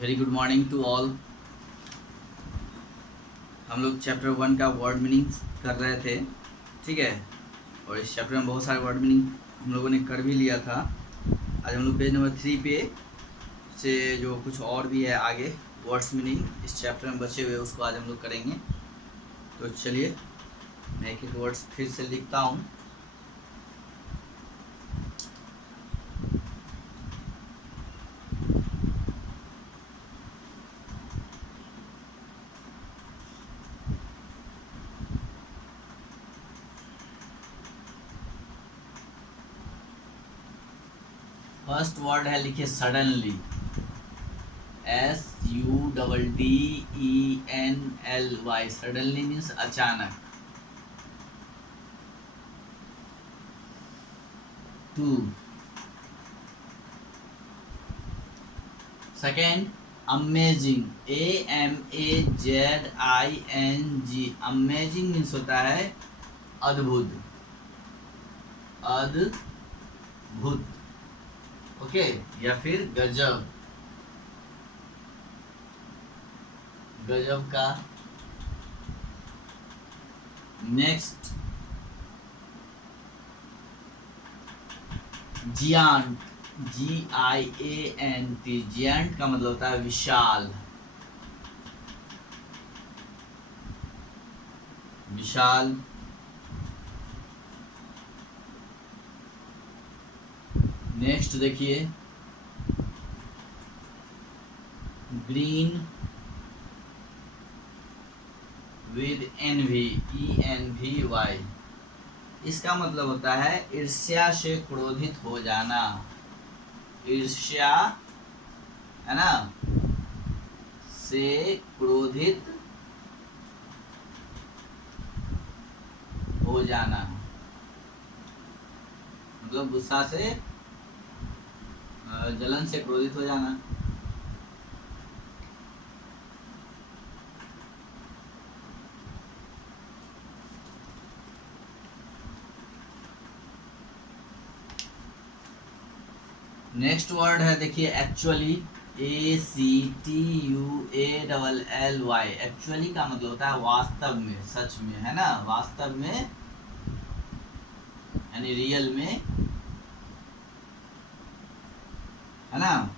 Very good morning to all. हम लोग chapter 1 का वर्ड मीनिंग कर रहे थे, ठीक है। और इस चैप्टर में बहुत सारे वर्ड मीनिंग हम लोगों ने कर भी लिया था। आज हम लोग पेज नंबर 3 पे से जो कुछ और भी है आगे वर्ड्स मीनिंग इस चैप्टर में बचे हुए उसको आज हम लोग करेंगे। तो चलिए मैं एक एक वर्ड्स फिर से लिखता हूँ। फर्स्ट वर्ड है, लिखिए सडनली। SUDDENLY। सडनली मीन्स अचानक। 2 second amazing. AMAZING। Amazing means होता है अद्भुत, अद्भुत, ओके। या फिर गजब, गजब का। Next giant. GIANT। जियांट का मतलब होता है विशाल, विशाल। नेक्स्ट देखिए ग्रीन विद एनवी, ENVY। इसका मतलब होता है ईर्ष्या से क्रोधित हो जाना। ईर्ष्या है ना, से क्रोधित हो जाना, मतलब गुस्सा से जलन से क्रोधित हो जाना। नेक्स्ट वर्ड है देखिए एक्चुअली। ACTUALLY। एक्चुअली का मतलब होता है वास्तव में, सच में, है ना, वास्तव में यानी रियल में, है ना।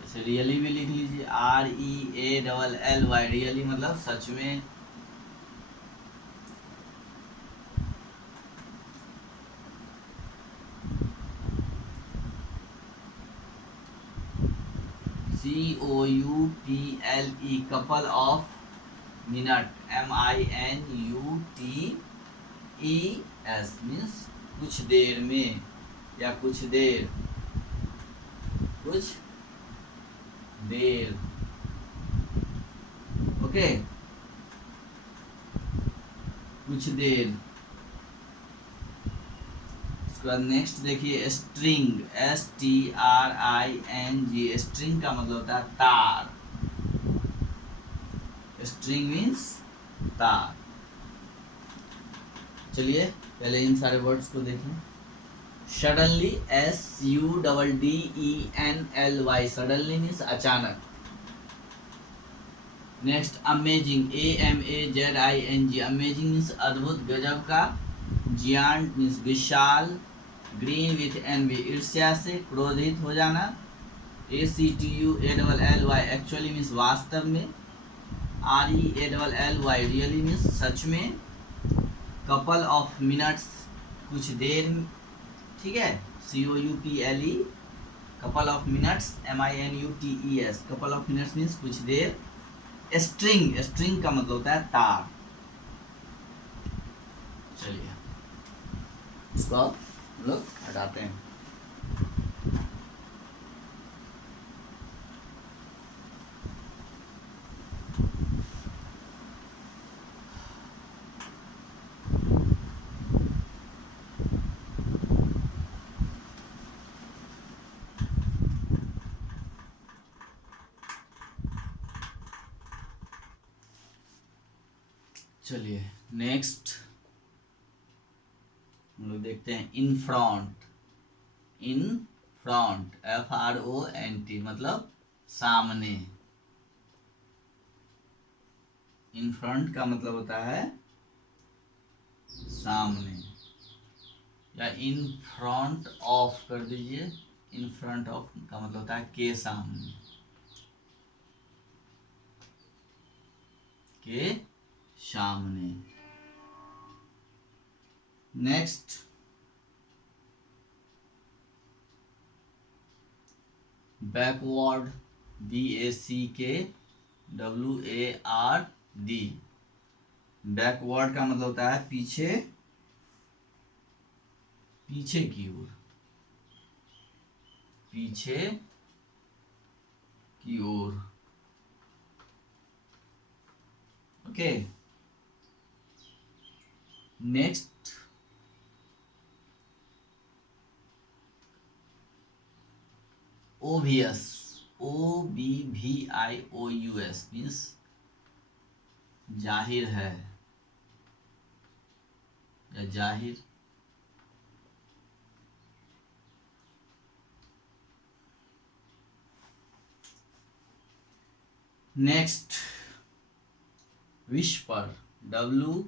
जैसे रियली भी लिख लीजिए, REALLY। रियली मतलब सच में। COUPLE couple of minute, MINUTES means कुछ देर में या कुछ देर, कुछ देर, ओके, कुछ देर। उसके बाद नेक्स्ट देखिए स्ट्रिंग। STRING। स्ट्रिंग का मतलब होता है तार। स्ट्रिंग मीन्स तार। चलिए पहले इन सारे वर्ड्स को देखें। Suddenly, SUDDENLY। सडनली मीन्स अचानक। Next amazing. AMAZING। Amazing means अद्भुत, गजब का। जियांट मीन्स विशाल। ग्रीन विथ एनवी, ईर्ष्या से क्रोधित हो जाना। ACTUALLY एक्चुअली मीन्स वास्तव में। REALLY रियली मीन्स सच में। कपल ऑफ मिनट्स कुछ देर, ठीक है। COUPLE couple of minutes, MINUTES couple of minutes means कुछ देर। स्ट्रिंग, स्ट्रिंग का मतलब होता है तार। चलिए इसको हम लोग हटाते हैं। चलिए नेक्स्ट हम लोग देखते हैं in front. In front, FRONT मतलब सामने। इन फ्रंट का मतलब होता है सामने, या इन फ्रंट ऑफ कर दीजिए। इन फ्रंट ऑफ का मतलब होता है के सामने, के सामने। Next, backward, BACKWARD। बैकवर्ड का मतलब होता है पीछे, पीछे की ओर, पीछे की ओर। Okay. Next, obvious, OBVIOUS means जाहिर है या जाहिर। नेक्स्ट, विस्पर, WHISPER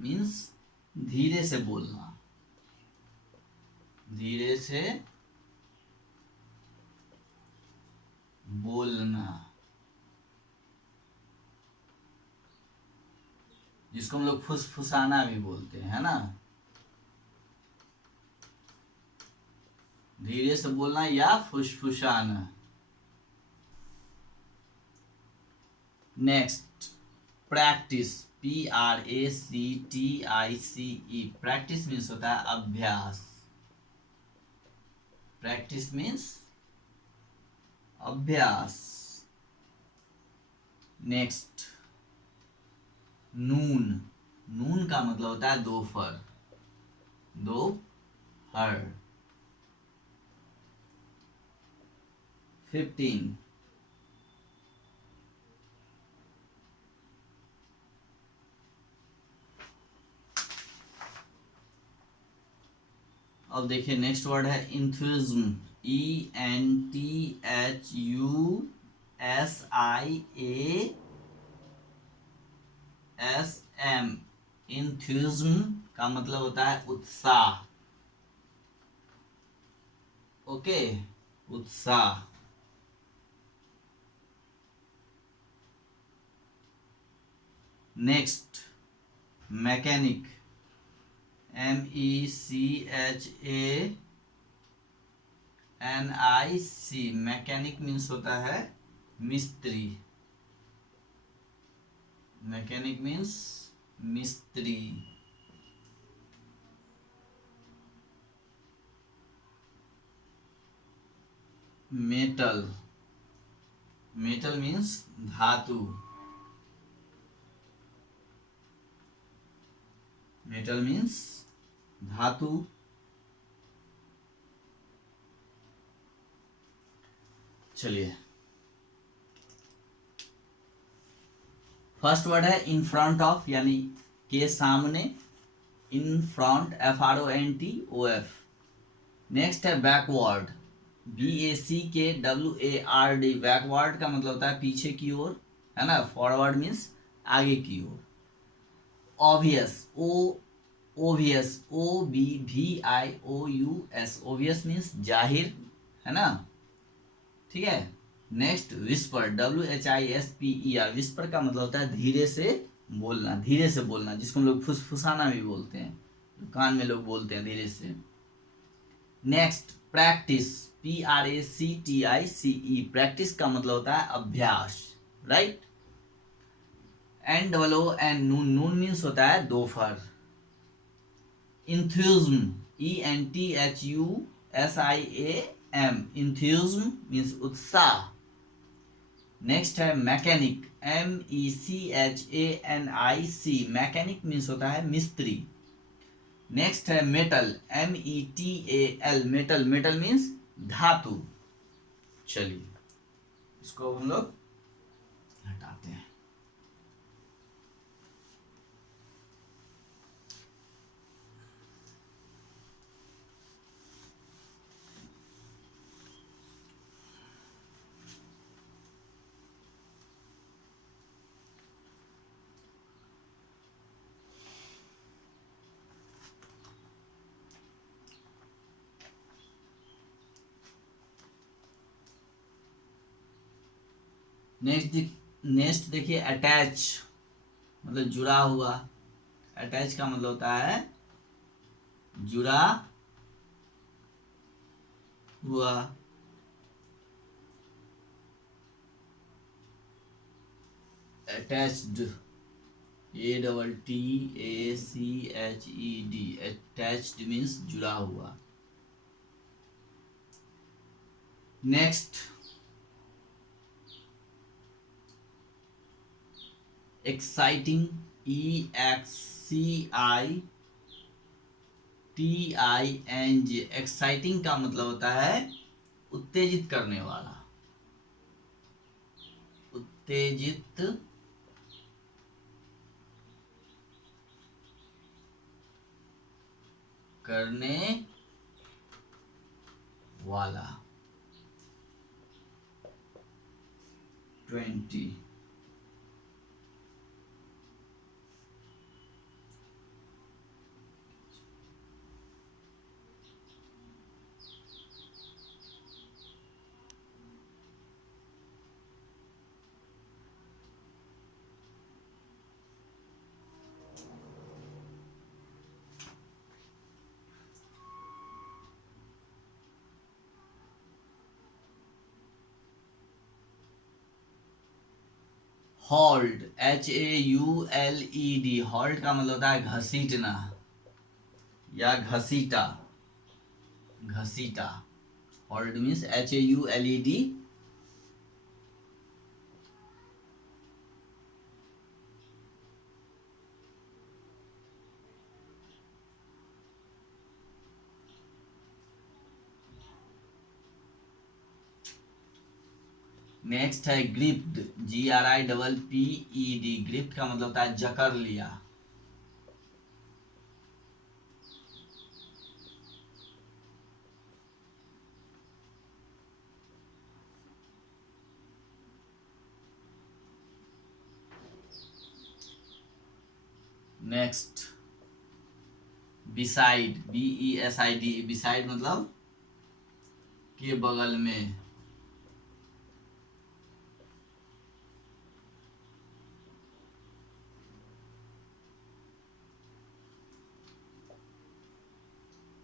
मीन्स धीरे से बोलना, धीरे से बोलना, जिसको हम लोग फुसफुसाना भी बोलते हैं, है ना। धीरे से बोलना या फुसफुसाना। Next, practice, PRACTICE। Practice means होता है अभ्यास। प्रैक्टिस मीन्स अभ्यास। नेक्स्ट, नून, नून का मतलब होता है दोपहर, दोपहर। 15, अब देखिए नेक्स्ट वर्ड है इंथुजिज्म, ENTHUSIASM। इंथुजिज्म का मतलब होता है उत्साह। ओके, उत्साह। Next, mechanic, MECHANIC। Mechanic means होता है मिस्त्री। मैकेनिक मीन्स मिस्त्री। मेटल, मेटल मीन्स धातु। मेटल मीन्स धातु। चलिए, फर्स्ट वर्ड है इन फ्रंट ऑफ, यानी के सामने। In front, FRONTOF। नेक्स्ट है बैकवर्ड, BACKWARD। बैकवर्ड का मतलब होता है पीछे की ओर, है ना। फॉरवर्ड मीन्स आगे की ओर। Obvious, OBVIOUS। ऑब्वियस मीन्स जाहिर, है ना। ठीक है। Next, whisper, WHISPER। विस्पर का मतलब होता है धीरे से बोलना, धीरे से बोलना, जिसको हम लोग फुसफुसाना भी बोलते हैं, कान में लोग बोलते हैं धीरे से। Next, practice, PRACTICE। प्रैक्टिस का मतलब होता है अभ्यास, राइट। NOON, नून मीन्स होता है दोपहर। इंथ्यूज्म, ENTHUSIAM। इंथ्यूज्म मीन्स उत्साह। नेक्स्ट है मैकेनिक, MECHANIC। मैकेनिक मीन्स होता है मिस्त्री। नेक्स्ट है metal, METAL। Metal, metal means धातु। चलिए, इसको हम लोग हटाते हैं। नेक्स्ट देखिए अटैच, मतलब जुड़ा हुआ। अटैच का मतलब होता है जुड़ा हुआ। अटैच्ड, ATTACHED, अटैच्ड मीन्स जुड़ा हुआ। नेक्स्ट एक्साइटिंग, EXCITING, एक्साइटिंग का मतलब होता है उत्तेजित करने वाला, उत्तेजित करने वाला। 20। हॉल्ड, HAULED, हॉल्ड का मतलब होता है घसीटना या घसीटा, घसीटा। Hold means HAULED। नेक्स्ट है ग्रिप्ड, GRIPPED, ग्रिप्ड का मतलब होता है जकड़ लिया। नेक्स्ट बिसाइड, BESID, बिसाइड मतलब के बगल में।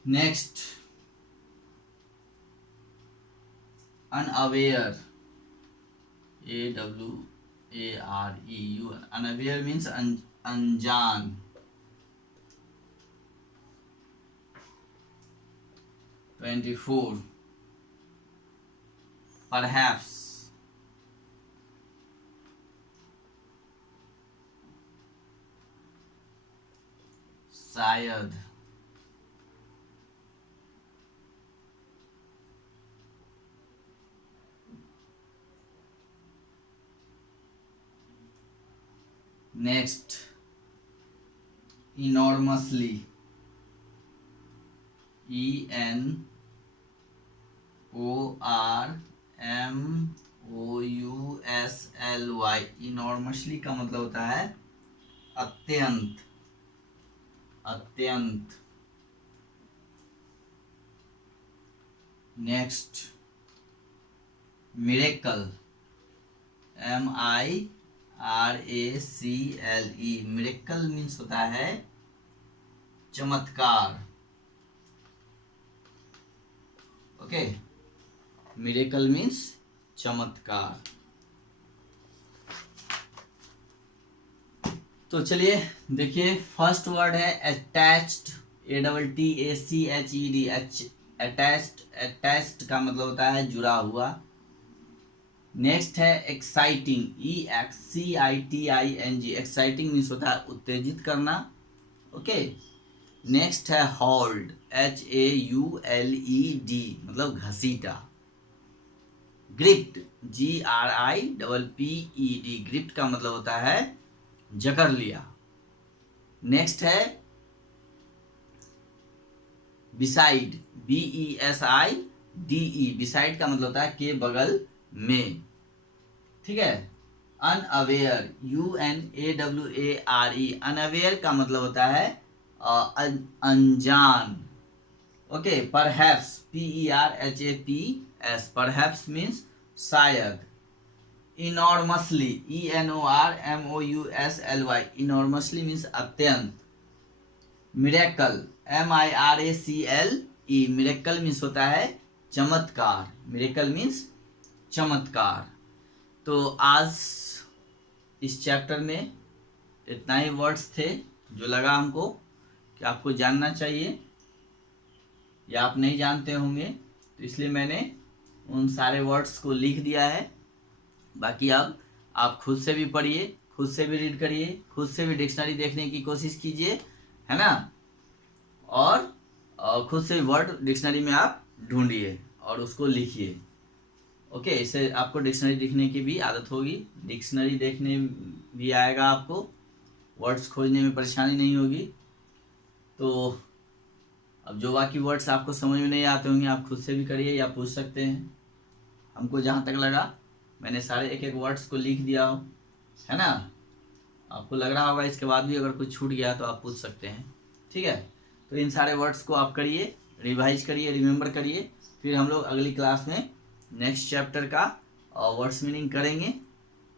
Next unaware, AWAREU, unaware means अनजान। Four perhaps, शायद। नेक्स्ट enormously, ENORMOUSLY, enormously का मतलब होता है अत्यंत, अत्यंत। Next miracle, MIRACLE, miracle means होता है चमत्कार। ओके, मिरेकल मीन्स चमत्कार। तो चलिए देखिए, फर्स्ट वर्ड है अटैच्ड, ATTACHED, अटैच्ड, अटैच्ड का मतलब होता है जुड़ा हुआ। नेक्स्ट है एक्साइटिंग, EXCITING, एक्साइटिंग मीन्स होता है उत्तेजित करना। ओके। नेक्स्ट है हॉल्ड, HAULED, मतलब घसीटा। ग्रिप्ड, GRIPPED, ग्रिप्ड का मतलब होता है जकड़ लिया। नेक्स्ट है बिसाइड, BESIDE, बिसाइड का मतलब होता है के बगल में। ठीक है। अनअवेयर, UNAWARE, अनअवेयर का मतलब होता है अनजान। Okay. Perhaps, PERHAPS, perhaps means शायद। इनॉर्मसली, ENORMOUSLY, इनॉर्मसली मीन्स अत्यंत। मिरेकल, MIRACLE, मिरेकल मीन्स होता है चमत्कार, मिरेकल मीन्स चमत्कार। तो आज इस चैप्टर में इतना ही वर्ड्स थे जो लगा हमको कि आपको जानना चाहिए या आप नहीं जानते होंगे, तो इसलिए मैंने उन सारे वर्ड्स को लिख दिया है। बाकी अब आप खुद से भी पढ़िए, खुद से भी रीड करिए, खुद से भी डिक्शनरी देखने की कोशिश कीजिए, है ना। और खुद से वर्ड डिक्शनरी में आप ढूंढिए और उसको लिखिए। ओके, इससे आपको डिक्शनरी लिखने की भी आदत होगी, डिक्शनरी देखने भी आएगा आपको, वर्ड्स खोजने में परेशानी नहीं होगी। तो अब जो बाकी वर्ड्स आपको समझ में नहीं आते होंगे आप खुद से भी करिए या पूछ सकते हैं। हमको जहाँ तक लगा मैंने सारे एक एक वर्ड्स को लिख दिया हो, है ना। आपको लग रहा होगा इसके बाद भी अगर कुछ छूट गया तो आप पूछ सकते हैं, ठीक है। तो इन सारे वर्ड्स को आप करिए, रिवाइज करिए, रिमेंबर करिए, फिर हम लोग अगली क्लास में नेक्स्ट चैप्टर का वर्ड्स मीनिंग करेंगे,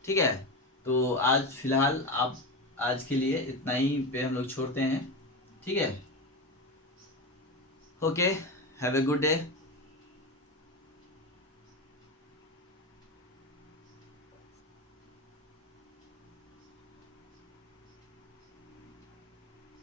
ठीक है। तो आज फिलहाल आप आज के लिए इतना ही पे हम लोग छोड़ते हैं, ठीक है। Okay, have a good day.